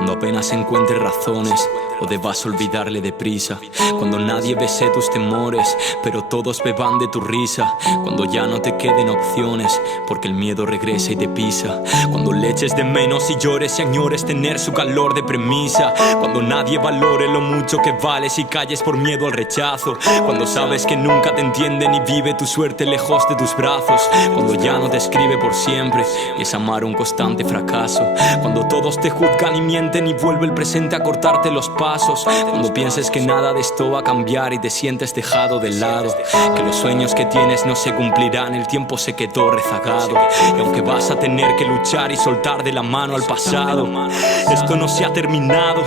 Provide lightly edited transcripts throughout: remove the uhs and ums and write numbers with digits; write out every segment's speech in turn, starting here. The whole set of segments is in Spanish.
Cuando apenas encuentres razones o debas olvidarle deprisa. Cuando nadie bese tus temores, pero todos beban de tu risa. Cuando ya no te queden opciones, porque el miedo regresa y te pisa. Cuando le eches de menos y llores y añores tener su calor de premisa. Cuando nadie valore lo mucho que vales y calles por miedo al rechazo. Cuando sabes que nunca te entienden y vive tu suerte lejos de tus brazos. Cuando ya no te escribe por siempre y es amar un constante fracaso. Cuando todos te juzgan y mienten y vuelve el presente a cortarte los pasos. Cuando pienses que nada de esto va a cambiar y te sientes dejado de lado. Que los sueños que tienes no se cumplirán, el tiempo se quedó rezagado. Y aunque vas a tener que luchar y soltar de la mano al pasado, esto no se ha terminado,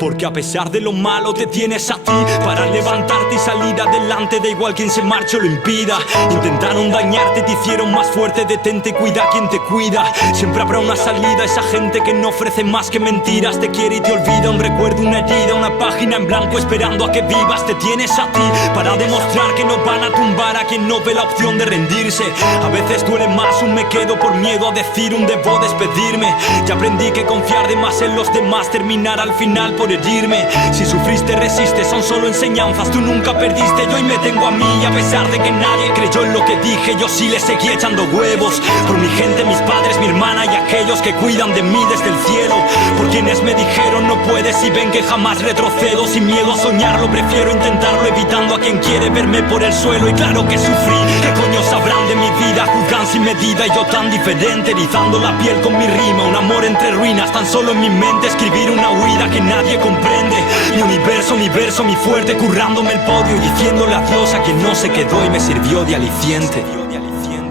porque a pesar de lo malo te tienes a ti para levantarte y salir adelante. Da igual quien se marche o lo impida. Intentaron dañarte, te hicieron más fuerte. Detente y cuida a quien te cuida. Siempre habrá una salida. Esa gente que no ofrece más que mentiras te quiere y te olvida. Un recuerdo, una herida, una página en blanco esperando a que vivas. Te tienes a ti para demostrar que no van a tumbar a quien no ve la opción de rendirse. A veces duele más un me quedo por miedo a decir un debo despedirme. Ya aprendí que confiar de más en los demás terminar al final por herirme. Si sufriste, resistes, son solo enseñanzas. Tú nunca perdiste, yo hoy me tengo a mí. Y a pesar de que nadie creyó en lo que dije, yo sí le seguí echando huevos. Por mi gente, mis padres, mi hermana y aquellos que cuidan de mí desde el cielo. Por quienes me dijeron no puedes y ven que jamás retrocedo. Sin miedo a soñarlo, prefiero intentarlo, evitando a quien quiere verme por el suelo. Y claro que sufrí, ¿qué coño sabrán de mi vida? Juzgan sin medida y yo tan diferente, erizando la piel con mi rima. Un amor entre ruinas, tan solo en mi mente. Escribir una huida que nadie comprende. Mi universo, mi verso, mi fuerte, currándome el podio y diciéndole adiós a quien no se quedó y me sirvió de aliciente.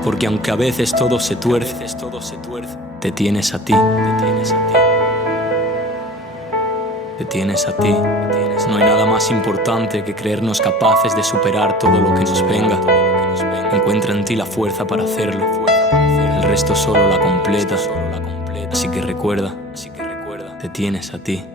Porque aunque a veces todo se tuerce, te tienes a ti. Te tienes a ti. No hay nada más importante que creernos capaces de superar todo lo que nos venga. Encuentra en ti la fuerza para hacerlo. El resto solo la completa. Así que recuerda, te tienes a ti.